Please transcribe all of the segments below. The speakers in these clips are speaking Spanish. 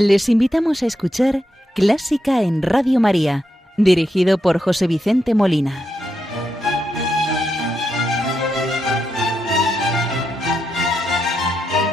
Les invitamos a escuchar Clásica en Radio María, dirigido por José Vicente Molina.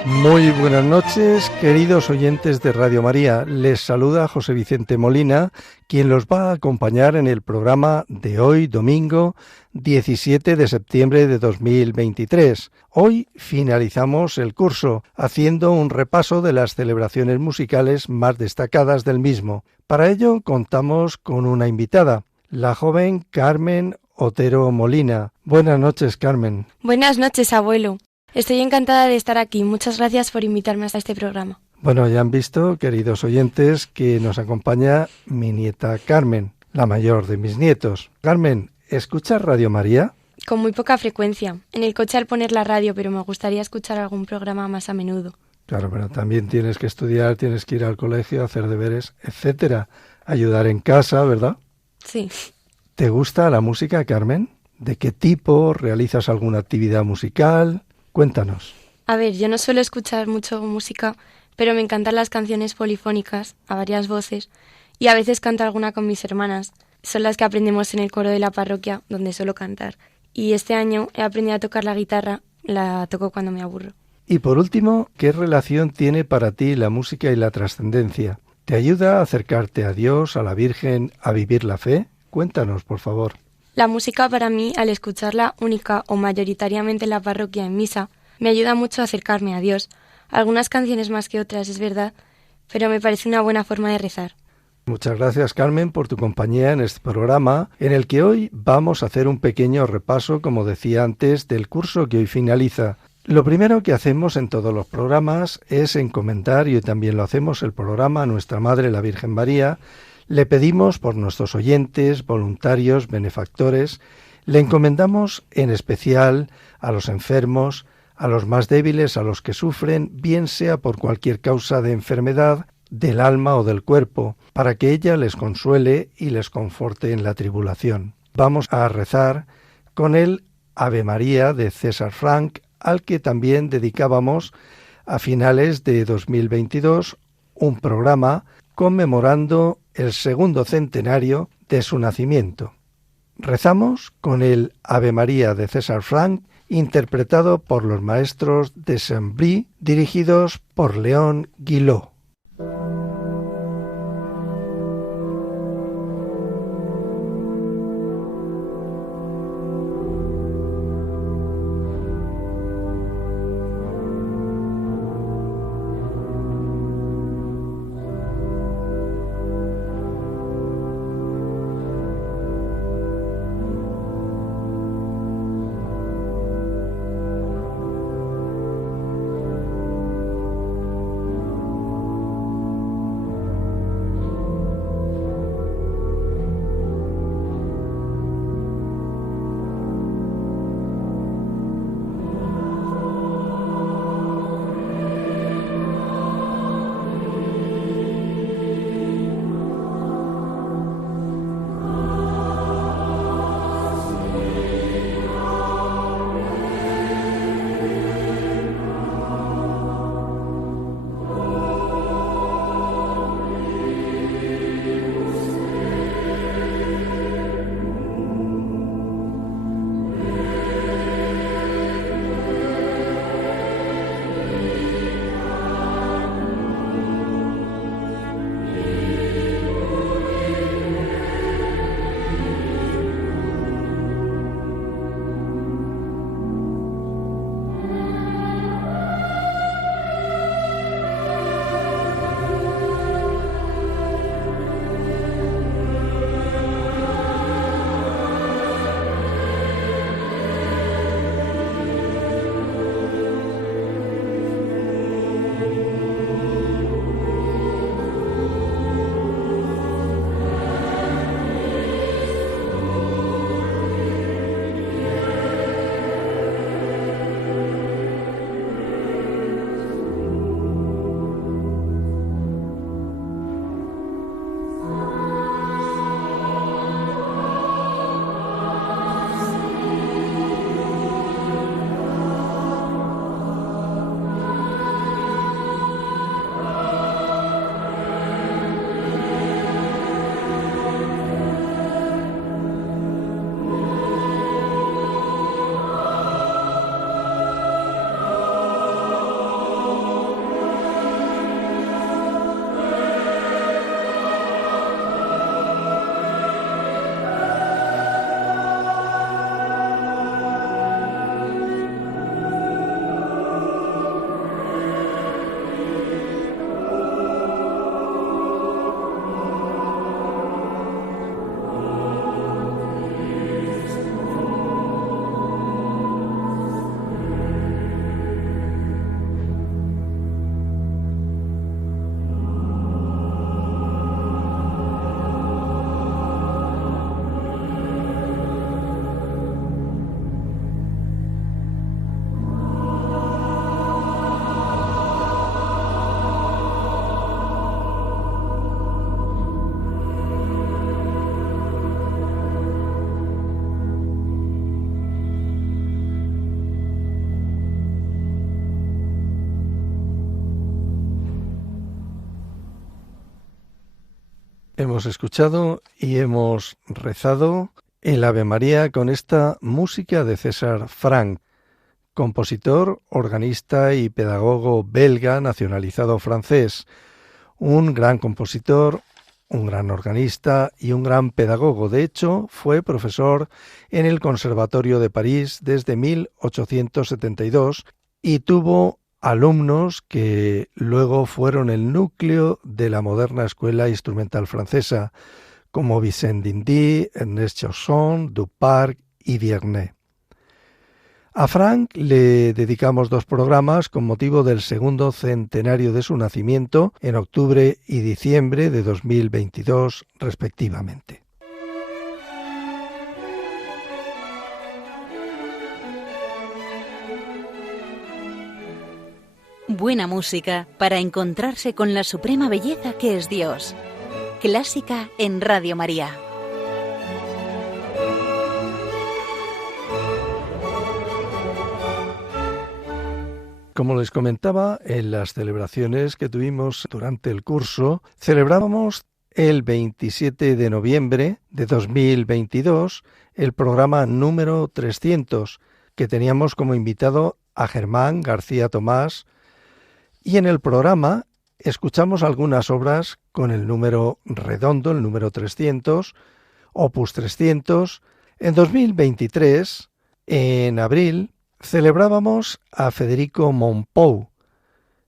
Muy buenas noches, queridos oyentes de Radio María. Les saluda José Vicente Molina, quien los va a acompañar en el programa de hoy, domingo 17 de septiembre de 2023. Hoy finalizamos el curso, haciendo un repaso de las celebraciones musicales más destacadas del mismo. Para ello contamos con una invitada, la joven Carmen Otero Molina. Buenas noches, Carmen. Buenas noches, abuelo. Estoy encantada de estar aquí. Muchas gracias por invitarme a este programa. Bueno, ya han visto, queridos oyentes, que nos acompaña mi nieta Carmen, la mayor de mis nietos. Carmen, ¿escuchas Radio María? Con muy poca frecuencia. En el coche al poner la radio, pero me gustaría escuchar algún programa más a menudo. Claro, pero también tienes que estudiar, tienes que ir al colegio, hacer deberes, etcétera. Ayudar en casa, ¿verdad? Sí. ¿Te gusta la música, Carmen? ¿De qué tipo? ¿Realizas alguna actividad musical? Cuéntanos. A ver, yo no suelo escuchar mucho música, pero me encantan las canciones polifónicas, a varias voces, y a veces canto alguna con mis hermanas. Son las que aprendemos en el coro de la parroquia, donde suelo cantar. Y este año he aprendido a tocar la guitarra, la toco cuando me aburro. Y por último, ¿qué relación tiene para ti la música y la trascendencia? ¿Te ayuda a acercarte a Dios, a la Virgen, a vivir la fe? Cuéntanos, por favor. La música para mí, al escucharla única o mayoritariamente en la parroquia en misa, me ayuda mucho a acercarme a Dios. Algunas canciones más que otras, es verdad, pero me parece una buena forma de rezar. Muchas gracias, Carmen, por tu compañía en este programa, en el que hoy vamos a hacer un pequeño repaso, como decía antes, del curso que hoy finaliza. Lo primero que hacemos en todos los programas es encomendar, y hoy también lo hacemos, el programa a nuestra Madre, la Virgen María. Le pedimos por nuestros oyentes, voluntarios, benefactores, le encomendamos en especial a los enfermos, a los más débiles, a los que sufren, bien sea por cualquier causa de enfermedad del alma o del cuerpo, para que ella les consuele y les conforte en la tribulación. Vamos a rezar con el Ave María de César Franck, al que también dedicábamos a finales de 2022 un programa conmemorando el segundo centenario de su nacimiento. Rezamos con el Ave María de César Franck, interpretado por los maestros de Saint-Brie, dirigidos por Léon Guillot. Hemos escuchado y hemos rezado el Ave María con esta música de César Franck, compositor, organista y pedagogo belga nacionalizado francés, un gran compositor, un gran organista y un gran pedagogo. De hecho, fue profesor en el Conservatorio de París desde 1872 y tuvo alumnos que luego fueron el núcleo de la moderna escuela instrumental francesa, como Vicent Dindy, Ernest Chausson, Duparc y Vierney. A Franck le dedicamos 2 programas con motivo del segundo centenario de su nacimiento en octubre y diciembre de 2022, respectivamente. Buena música para encontrarse con la suprema belleza que es Dios. Clásica en Radio María. Como les comentaba, en las celebraciones que tuvimos durante el curso, celebrábamos el 27 de noviembre de 2022 el programa número 300, que teníamos como invitado a Germán García Tomás, y en el programa escuchamos algunas obras con el número redondo, el número 300, Opus 300. En 2023, en abril, celebrábamos a Federico Mompou,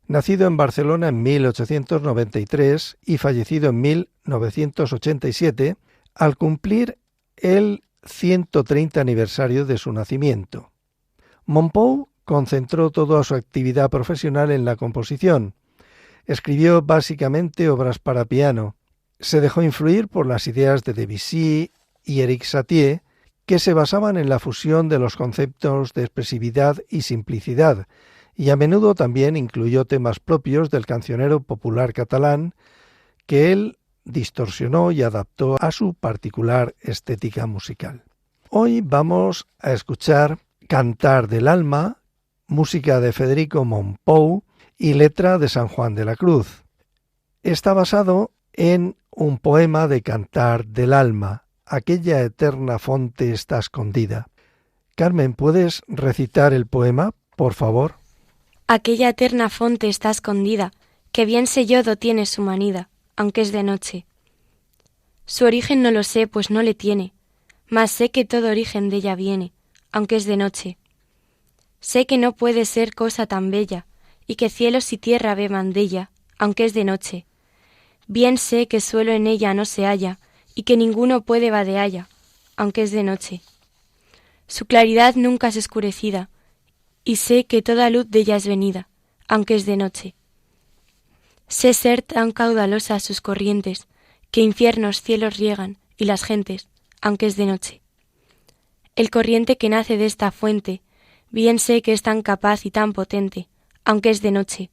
nacido en Barcelona en 1893 y fallecido en 1987, al cumplir el 130 aniversario de su nacimiento. Mompou concentró toda su actividad profesional en la composición. Escribió básicamente obras para piano. Se dejó influir por las ideas de Debussy y Éric Satie, que se basaban en la fusión de los conceptos de expresividad y simplicidad, y a menudo también incluyó temas propios del cancionero popular catalán, que él distorsionó y adaptó a su particular estética musical. Hoy vamos a escuchar Cantar del Alma, música de Federico Mompou y letra de San Juan de la Cruz. Está basado en un poema de Cantar del Alma, aquella eterna fonte está escondida. Carmen, ¿puedes recitar el poema, por favor? Aquella eterna fonte está escondida, que bien sé yo do tiene su manida, aunque es de noche. Su origen no lo sé, pues no le tiene, mas sé que todo origen de ella viene, aunque es de noche. Sé que no puede ser cosa tan bella, y que cielos y tierra beban de ella, aunque es de noche. Bien sé que suelo en ella no se halla, y que ninguno puede vadealla, aunque es de noche. Su claridad nunca es escurecida, y sé que toda luz de ella es venida, aunque es de noche. Sé ser tan caudalosas sus corrientes, que infiernos cielos riegan, y las gentes, aunque es de noche. El corriente que nace de esta fuente, bien sé que es tan capaz y tan potente, aunque es de noche.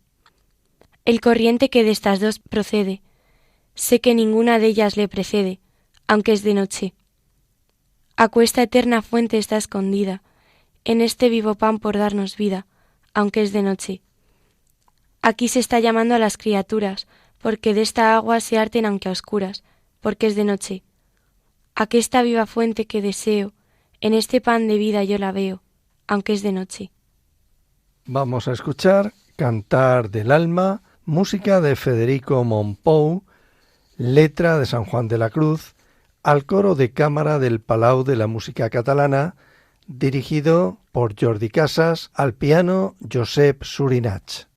El corriente que de estas dos procede, sé que ninguna de ellas le precede, aunque es de noche. Aquesta eterna fuente está escondida, en este vivo pan por darnos vida, aunque es de noche. Aquí se está llamando a las criaturas, porque de esta agua se harten aunque a oscuras, porque es de noche. Aquesta viva fuente que deseo, en este pan de vida yo la veo, aunque es de noche. Vamos a escuchar Cantar del Alma, música de Federico Mompou, letra de San Juan de la Cruz, al coro de cámara del Palau de la Música Catalana, dirigido por Jordi Casas, al piano Josep Surinach.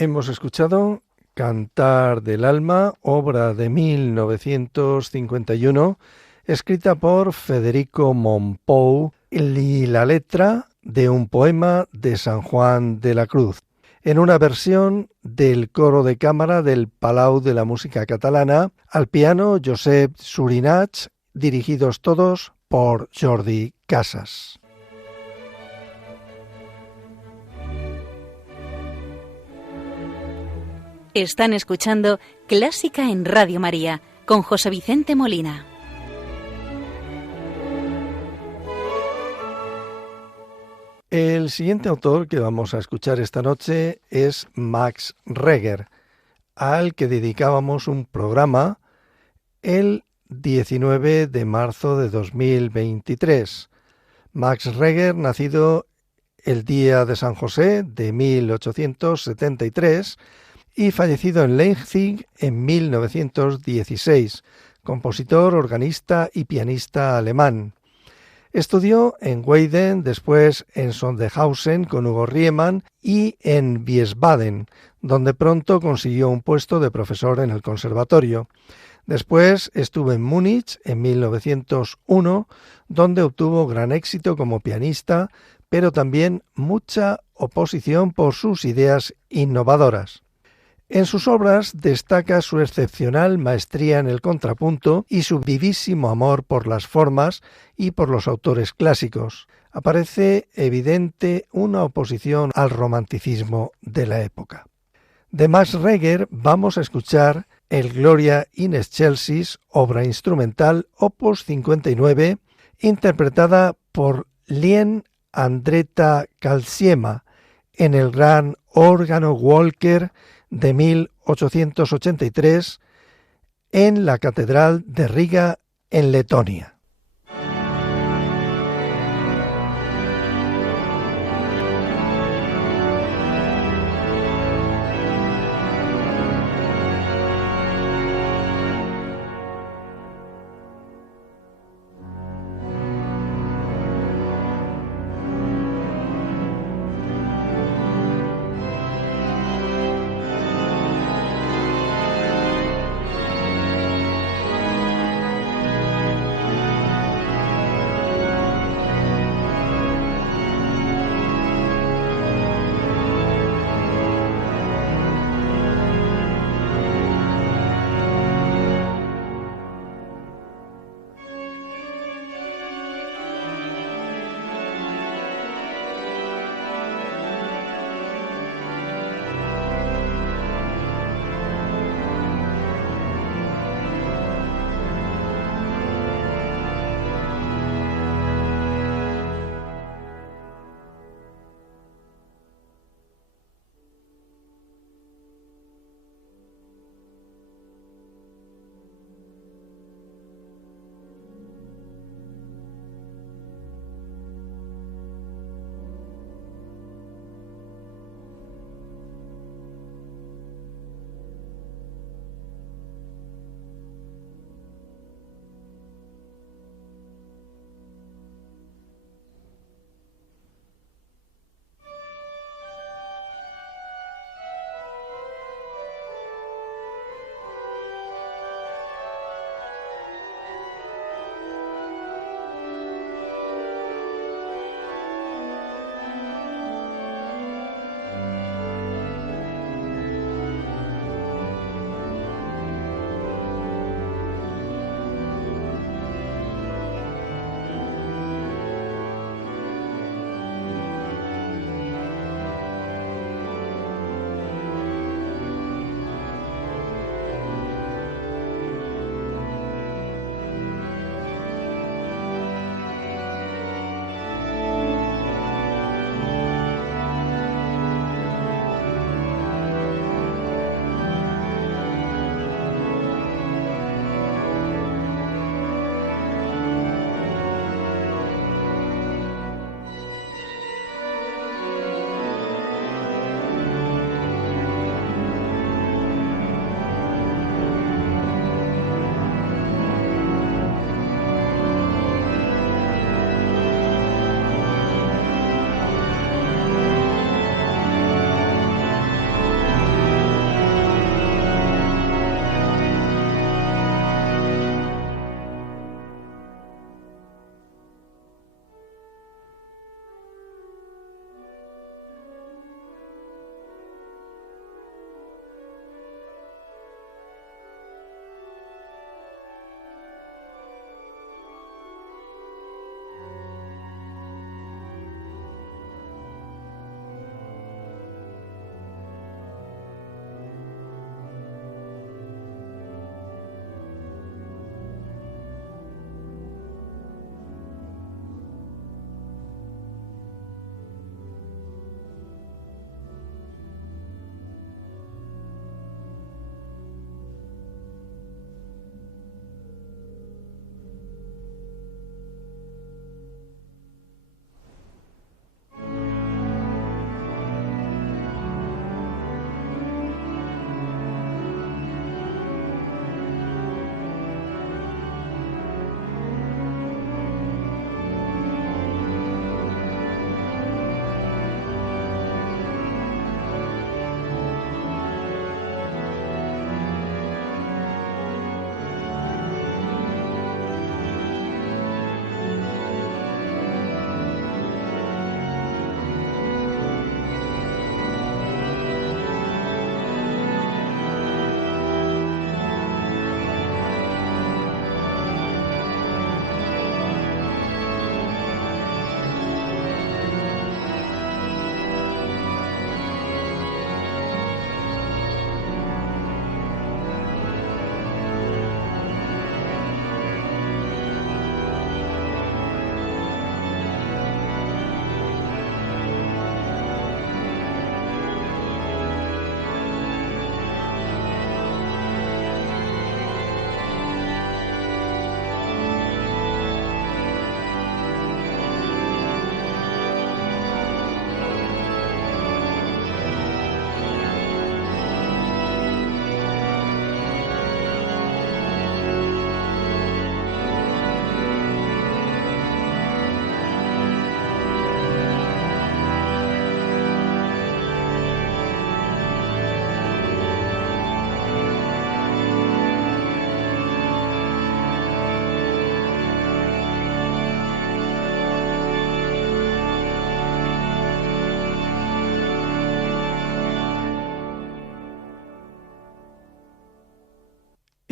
Hemos escuchado Cantar del Alma, obra de 1951, escrita por Federico Mompou, y la letra de un poema de San Juan de la Cruz, en una versión del coro de cámara del Palau de la Música Catalana, al piano Josep Surinach, dirigidos todos por Jordi Casas. Están escuchando Clásica en Radio María con José Vicente Molina. El siguiente autor que vamos a escuchar esta noche es Max Reger, al que dedicábamos un programa el 19 de marzo de 2023. Max Reger, nacido el día de San José de 1873, y fallecido en Leipzig en 1916, compositor, organista y pianista alemán. Estudió en Weiden, después en Sondershausen con Hugo Riemann y en Wiesbaden, donde pronto consiguió un puesto de profesor en el conservatorio. Después estuvo en Múnich en 1901, donde obtuvo gran éxito como pianista, pero también mucha oposición por sus ideas innovadoras. En sus obras destaca su excepcional maestría en el contrapunto y su vivísimo amor por las formas y por los autores clásicos. Aparece evidente una oposición al romanticismo de la época. De Max Reger vamos a escuchar el Gloria in Excelsis, obra instrumental opus 59, interpretada por Lien Andretta Calciema en el gran órgano Walker de 1883 en la Catedral de Riga, en Letonia.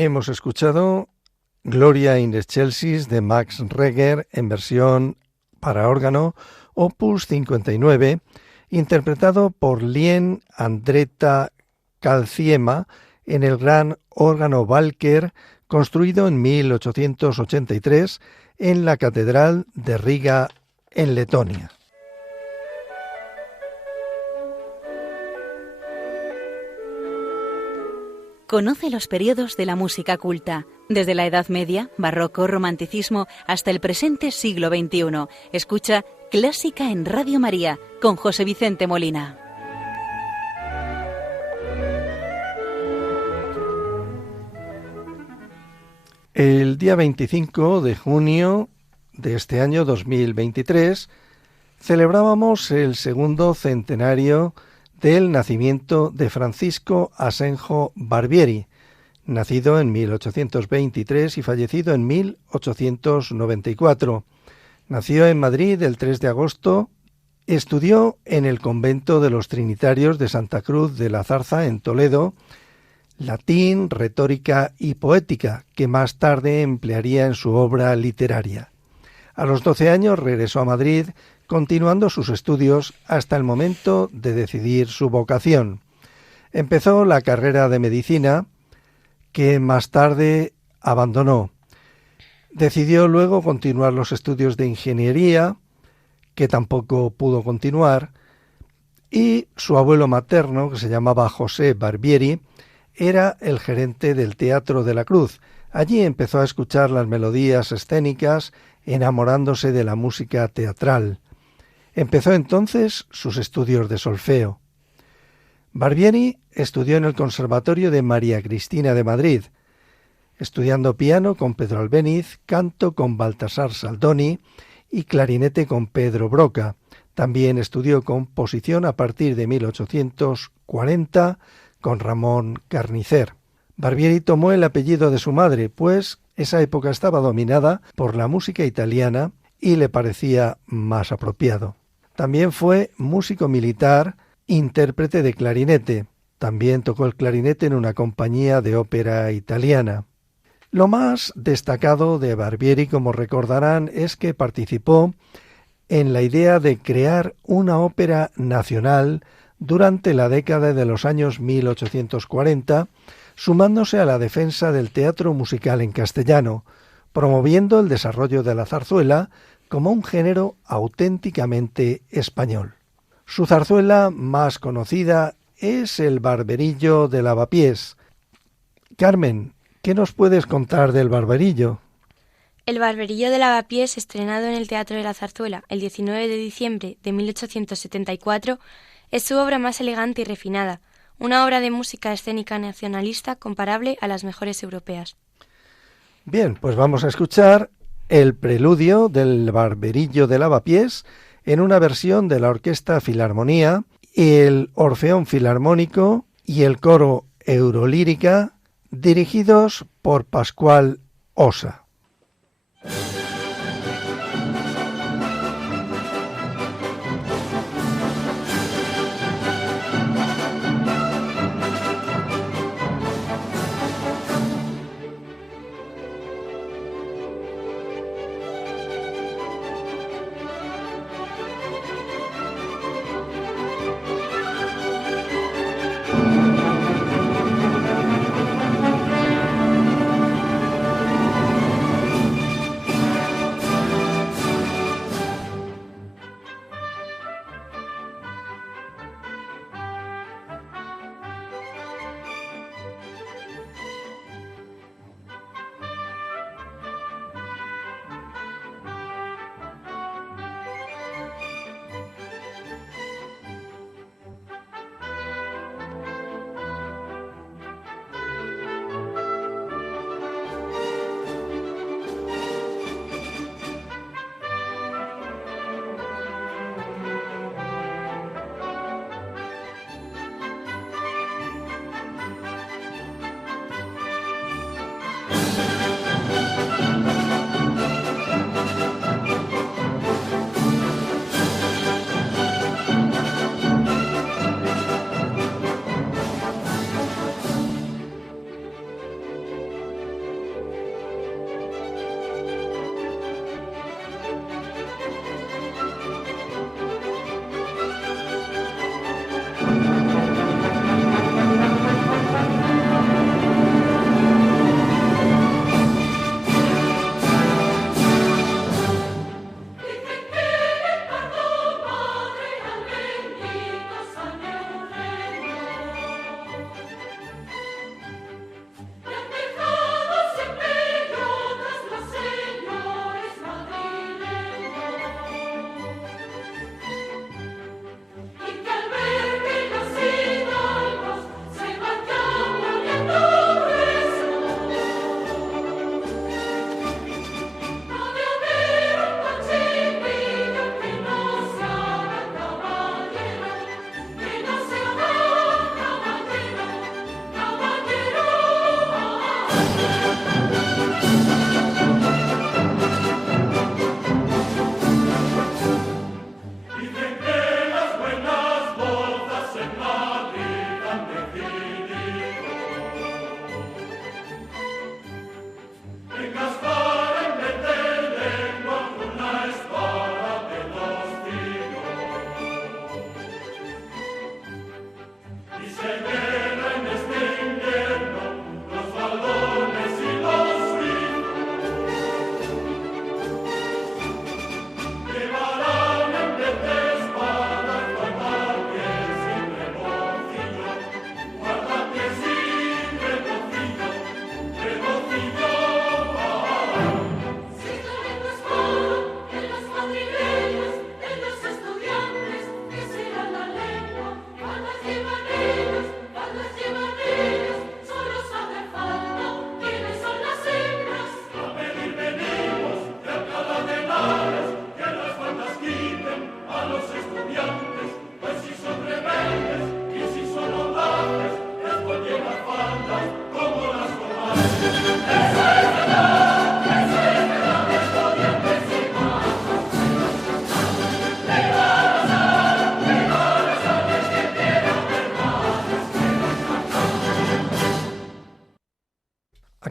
Hemos escuchado Gloria in Excelsis de Max Reger en versión para órgano, opus 59, interpretado por Lien Andretta Calciema en el gran órgano Walker, construido en 1883 en la Catedral de Riga, en Letonia. Conoce los periodos de la música culta, desde la Edad Media, Barroco, Romanticismo, hasta el presente siglo XXI. Escucha Clásica en Radio María, con José Vicente Molina. El día 25 de junio de este año 2023 celebrábamos el segundo centenario del nacimiento de Francisco Asenjo Barbieri, nacido en 1823 y fallecido en 1894. Nació en Madrid el 3 de agosto, estudió en el convento de los Trinitarios de Santa Cruz de la Zarza en Toledo, latín, retórica y poética, que más tarde emplearía en su obra literaria. A los 12 años regresó a Madrid, continuando sus estudios hasta el momento de decidir su vocación. Empezó la carrera de medicina, que más tarde abandonó. Decidió luego continuar los estudios de ingeniería, que tampoco pudo continuar, y su abuelo materno, que se llamaba José Barbieri, era el gerente del Teatro de la Cruz. Allí empezó a escuchar las melodías escénicas, enamorándose de la música teatral. Empezó entonces sus estudios de solfeo. Barbieri estudió en el Conservatorio de María Cristina de Madrid, estudiando piano con Pedro Albéniz, canto con Baltasar Saldoni y clarinete con Pedro Broca. También estudió composición a partir de 1840 con Ramón Carnicer. Barbieri tomó el apellido de su madre, pues esa época estaba dominada por la música italiana y le parecía más apropiado. También fue músico militar, intérprete de clarinete. También tocó el clarinete en una compañía de ópera italiana. Lo más destacado de Barbieri, como recordarán, es que participó en la idea de crear una ópera nacional durante la década de los años 1840, sumándose a la defensa del teatro musical en castellano, promoviendo el desarrollo de la zarzuela como un género auténticamente español. Su zarzuela más conocida es el Barberillo de Lavapiés. Carmen, ¿qué nos puedes contar del Barberillo? El Barberillo de Lavapiés, estrenado en el Teatro de la Zarzuela el 19 de diciembre de 1874, es su obra más elegante y refinada, una obra de música escénica nacionalista comparable a las mejores europeas. Bien, pues vamos a escuchar el preludio del Barberillo de Lavapiés en una versión de la Orquesta Filarmonía, el Orfeón Filarmónico y el Coro Eurolírica, dirigidos por Pascual Osa.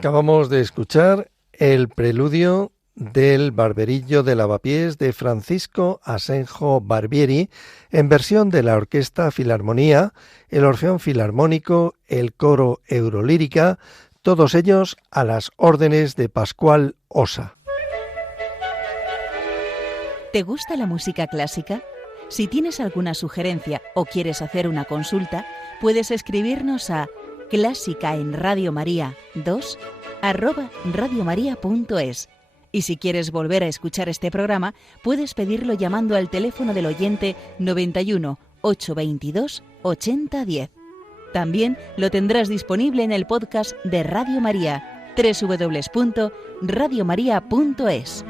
Acabamos de escuchar el preludio del Barberillo de Lavapiés de Francisco Asenjo Barbieri en versión de la Orquesta Filarmonía, el Orfeón Filarmónico, el Coro Eurolírica, todos ellos a las órdenes de Pascual Osa. ¿Te gusta la música clásica? Si tienes alguna sugerencia o quieres hacer una consulta, puedes escribirnos a clásicaenradiomaria2@radiomaria.es. Y si quieres volver a escuchar este programa, puedes pedirlo llamando al teléfono del oyente 91 822 8010. También lo tendrás disponible en el podcast de Radio María, www.radiomaria.es.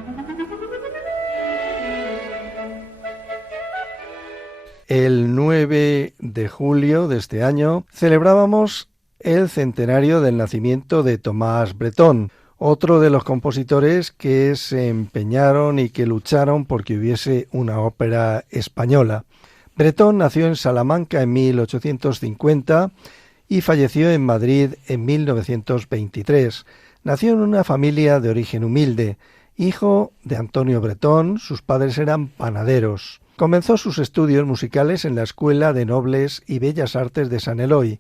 El 9 de julio de este año celebrábamos el centenario del nacimiento de Tomás Bretón, otro de los compositores que se empeñaron y que lucharon porque hubiese una ópera española. Bretón nació en Salamanca en 1850 y falleció en Madrid en 1923. Nació en una familia de origen humilde, hijo de Antonio Bretón, sus padres eran panaderos. Comenzó sus estudios musicales en la Escuela de Nobles y Bellas Artes de San Eloy.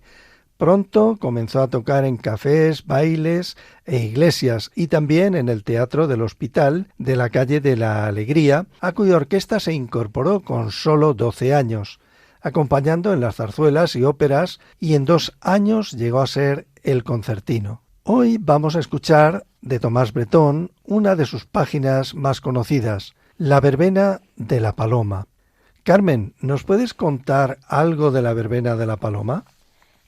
Pronto comenzó a tocar en cafés, bailes e iglesias y también en el Teatro del Hospital de la calle de la Alegría, a cuya orquesta se incorporó con solo 12 años, acompañando en las zarzuelas y óperas, y en 2 años llegó a ser el concertino. Hoy vamos a escuchar de Tomás Bretón una de sus páginas más conocidas, La verbena de la Paloma. Carmen, ¿nos puedes contar algo de la verbena de la Paloma?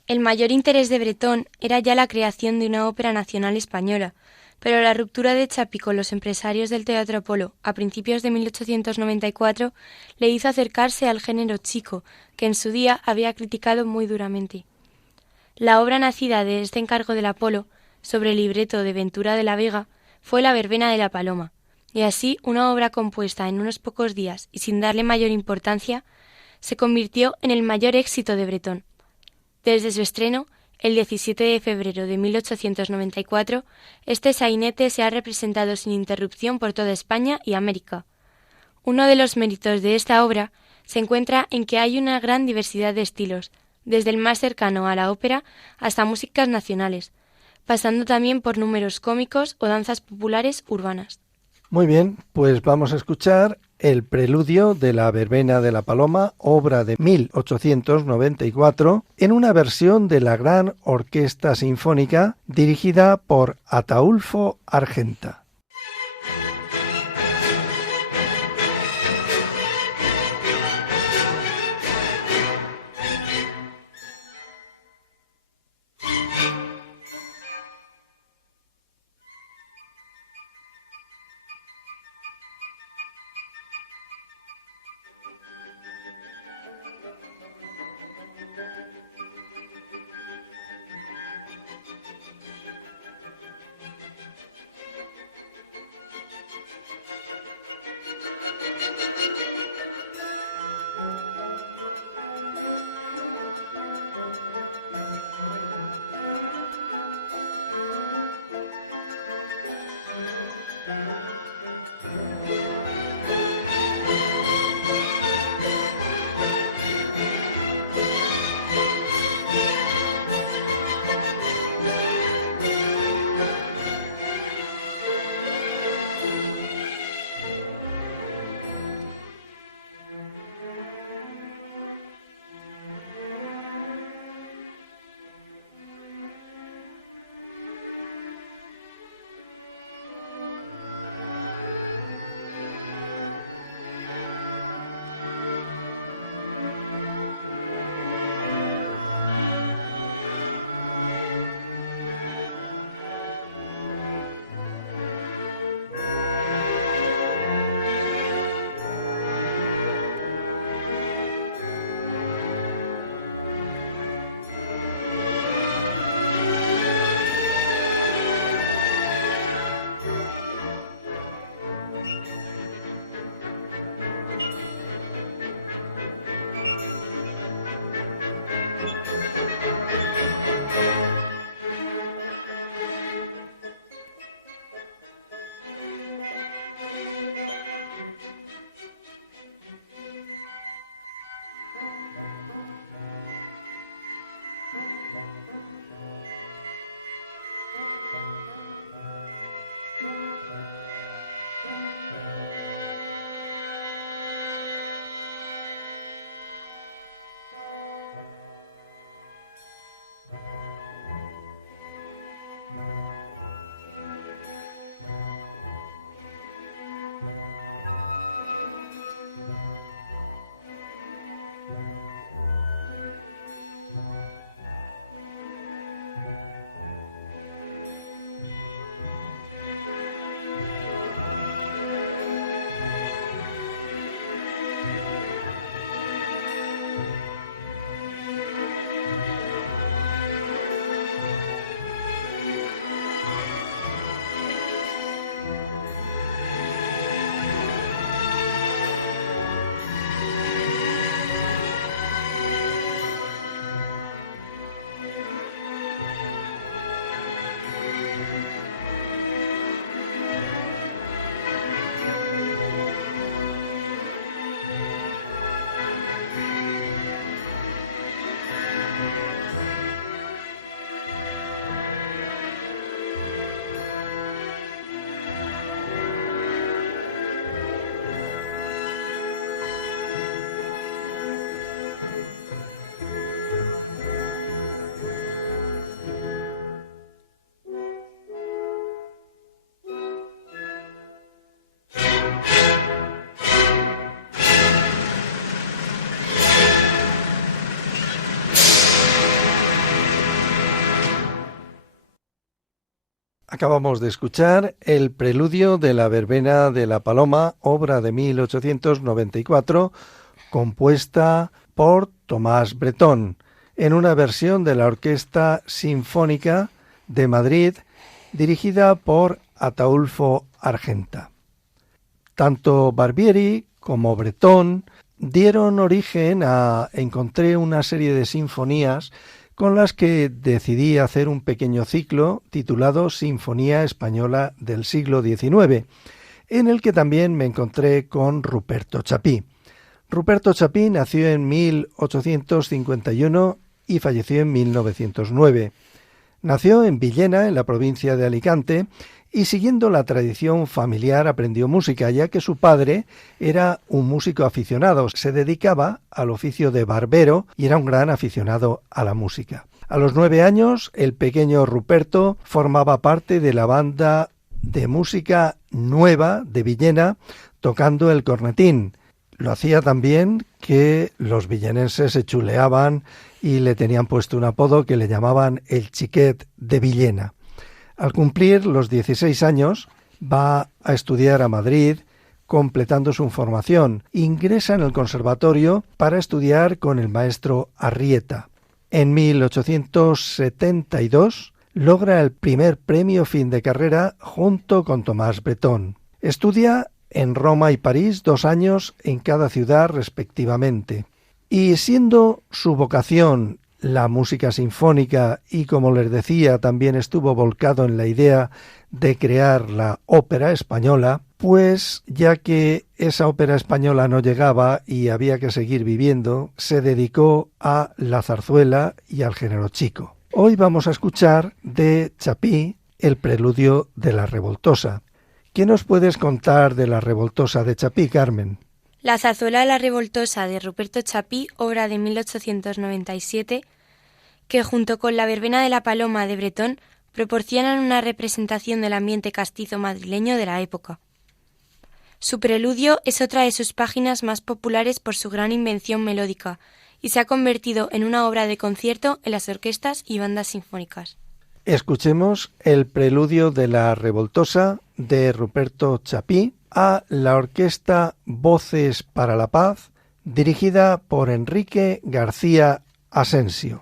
El mayor interés de Bretón era ya la creación de una ópera nacional española, pero la ruptura de Chapi con los empresarios del Teatro Apolo a principios de 1894 le hizo acercarse al género chico, que en su día había criticado muy duramente. La obra nacida de este encargo del Apolo, sobre el libreto de Ventura de la Vega, fue La verbena de la Paloma, y así una obra compuesta en unos pocos días y sin darle mayor importancia, se convirtió en el mayor éxito de Bretón. Desde su estreno, el 17 de febrero de 1894, este sainete se ha representado sin interrupción por toda España y América. Uno de los méritos de esta obra se encuentra en que hay una gran diversidad de estilos, desde el más cercano a la ópera hasta músicas nacionales, pasando también por números cómicos o danzas populares urbanas. Muy bien, pues vamos a escuchar el preludio de la verbena de la Paloma, obra de 1894, en una versión de la Gran Orquesta Sinfónica dirigida por Ataúlfo Argenta. Acabamos de escuchar el preludio de la verbena de la Paloma, obra de 1894, compuesta por Tomás Bretón, en una versión de la Orquesta Sinfónica de Madrid, dirigida por Ataulfo Argenta. Tanto Barbieri como Bretón dieron origen encontré una serie de sinfonías con las que decidí hacer un pequeño ciclo titulado Sinfonía Española del siglo XIX, en el que también me encontré con Ruperto Chapí. Ruperto Chapí nació en 1851 y falleció en 1909. Nació en Villena, en la provincia de Alicante, y siguiendo la tradición familiar aprendió música, ya que su padre era un músico aficionado, se dedicaba al oficio de barbero y era un gran aficionado a la música. A los 9 años, el pequeño Ruperto formaba parte de la banda de música nueva de Villena, tocando el cornetín. Lo hacía también que los villenenses se chuleaban y le tenían puesto un apodo que le llamaban el Chiquet de Villena. Al cumplir los 16 años, va a estudiar a Madrid, completando su formación. Ingresa en el conservatorio para estudiar con el maestro Arrieta. En 1872 logra el primer premio fin de carrera junto con Tomás Bretón. Estudia en Roma y París 2 años en cada ciudad respectivamente. Y siendo su vocación la música sinfónica y, como les decía, también estuvo volcado en la idea de crear la ópera española, pues ya que esa ópera española no llegaba y había que seguir viviendo, se dedicó a la zarzuela y al género chico. Hoy vamos a escuchar de Chapí el preludio de la Revoltosa. ¿Qué nos puedes contar de la Revoltosa de Chapí, Carmen? La zarzuela La Revoltosa de Ruperto Chapí, obra de 1897, que junto con la verbena de la Paloma de Bretón proporcionan una representación del ambiente castizo madrileño de la época. Su preludio es otra de sus páginas más populares por su gran invención melódica y se ha convertido en una obra de concierto en las orquestas y bandas sinfónicas. Escuchemos el preludio de la Revoltosa de Ruperto Chapí a la orquesta Voces para la Paz, dirigida por Enrique García Asensio.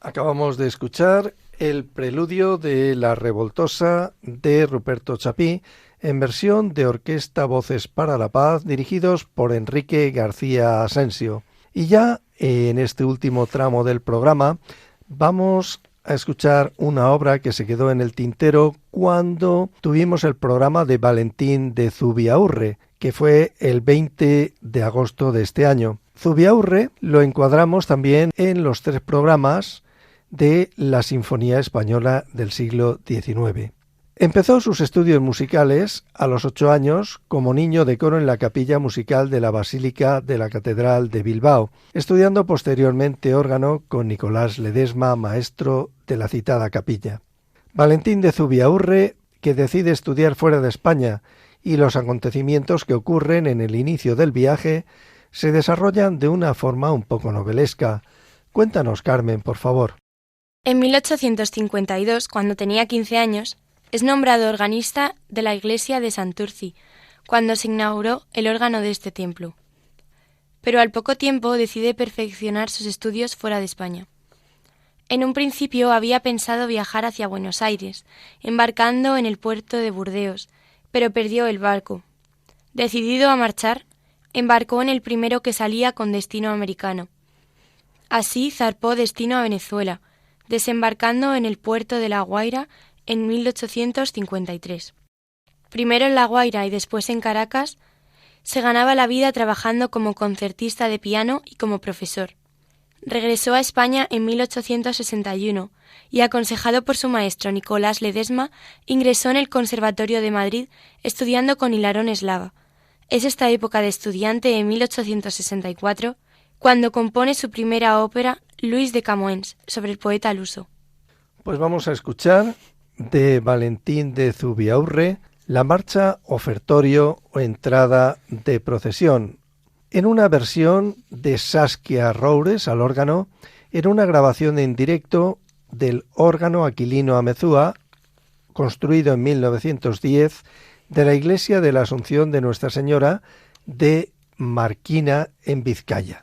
Acabamos de escuchar el preludio de La Revoltosa de Ruperto Chapí en versión de Orquesta Voces para la Paz, dirigidos por Enrique García Asensio. Y ya en este último tramo del programa vamos a escuchar una obra que se quedó en el tintero cuando tuvimos el programa de Valentín de Zubiaurre, que fue el 20 de agosto de este año. Zubiaurre lo encuadramos también en los 3 programas de la Sinfonía Española del siglo XIX. Empezó sus estudios musicales a los 8 años como niño de coro en la capilla musical de la Basílica de la Catedral de Bilbao, estudiando posteriormente órgano con Nicolás Ledesma, maestro de la citada capilla. Valentín de Zubiaurre, que decide estudiar fuera de España, y los acontecimientos que ocurren en el inicio del viaje se desarrollan de una forma un poco novelesca. Cuéntanos, Carmen, por favor. En 1852, cuando tenía 15 años, es nombrado organista de la iglesia de Santurci, cuando se inauguró el órgano de este templo. Pero al poco tiempo decide perfeccionar sus estudios fuera de España. En un principio había pensado viajar hacia Buenos Aires, embarcando en el puerto de Burdeos, pero perdió el barco. Decidido a marchar, embarcó en el primero que salía con destino americano. Así zarpó destino a Venezuela, desembarcando en el puerto de La Guaira en 1853. Primero en La Guaira y después en Caracas, se ganaba la vida trabajando como concertista de piano y como profesor. Regresó a España en 1861 y, aconsejado por su maestro Nicolás Ledesma, ingresó en el Conservatorio de Madrid estudiando con Hilarón Eslava. Es esta época de estudiante, en 1864, cuando compone su primera ópera, Luis de Camoens, sobre el poeta luso. Pues vamos a escuchar de Valentín de Zubiaurre la marcha ofertorio o entrada de procesión, en una versión de Saskia Roures al órgano, en una grabación en directo del órgano Aquilino Amezúa, construido en 1910, de la iglesia de la Asunción de Nuestra Señora de Marquina, en Vizcaya.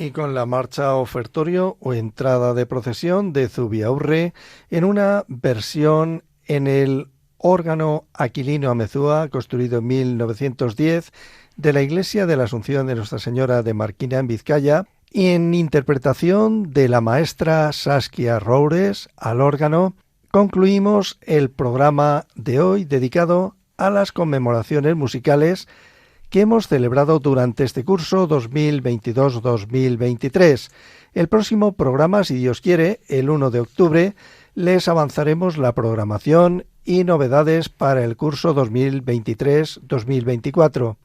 y con la marcha ofertorio o entrada de procesión de Zubiaurre en una versión en el órgano Aquilino Amezúa, construido en 1910, de la Iglesia de la Asunción de Nuestra Señora de Marquina en Vizcaya, y en interpretación de la maestra Saskia Roures al órgano, concluimos el programa de hoy dedicado a las conmemoraciones musicales que hemos celebrado durante este curso 2022-2023. El próximo programa, si Dios quiere, el 1 de octubre, les avanzaremos la programación y novedades para el curso 2023-2024.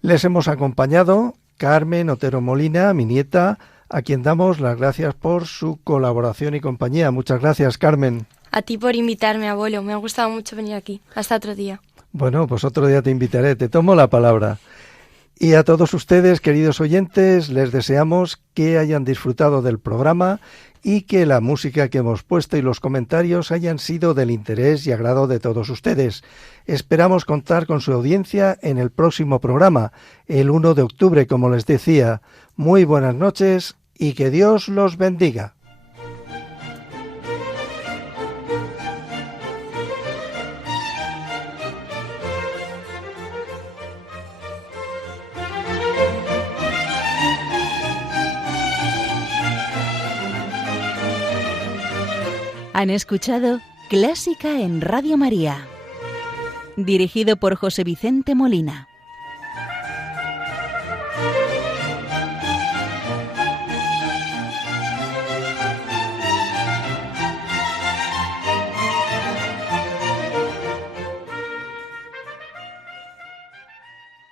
Les hemos acompañado Carmen Otero Molina, mi nieta, a quien damos las gracias por su colaboración y compañía. Muchas gracias, Carmen. A ti por invitarme, abuelo. Me ha gustado mucho venir aquí. Hasta otro día. Bueno, pues otro día te invitaré, te tomo la palabra. Y a todos ustedes, queridos oyentes, les deseamos que hayan disfrutado del programa y que la música que hemos puesto y los comentarios hayan sido del interés y agrado de todos ustedes. Esperamos contar con su audiencia en el próximo programa, el 1 de octubre, como les decía. Muy buenas noches y que Dios los bendiga. Han escuchado Clásica en Radio María, dirigido por José Vicente Molina.